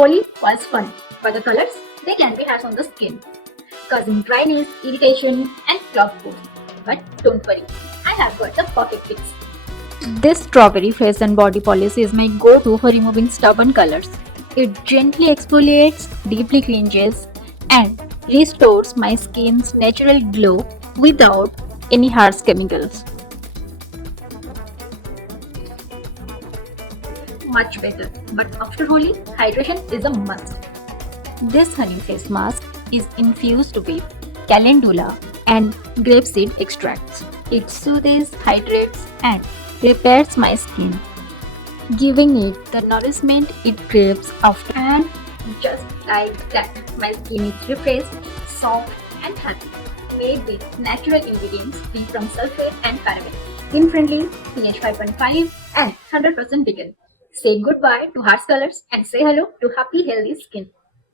Holi was fun, but the colors, they can be harsh on the skin, causing dryness, irritation, and clogged pores. But don't worry, I have got the perfect fix. This strawberry face and body polish is my go-to for removing stubborn colors. It gently exfoliates, deeply cleanses, and restores my skin's natural glow without any harsh chemicals. Much better. But after Holi, hydration is a must. This honey face mask is infused with calendula and grapeseed extracts. It soothes, hydrates, and repairs my skin, giving it the nourishment it craves after. And just like that, my skin is refreshed, soft, and happy. Made with natural ingredients free from sulfate and paraben. Skin friendly, pH 5.5, and 100% vegan. Say goodbye to harsh colors and say hello to happy, healthy skin.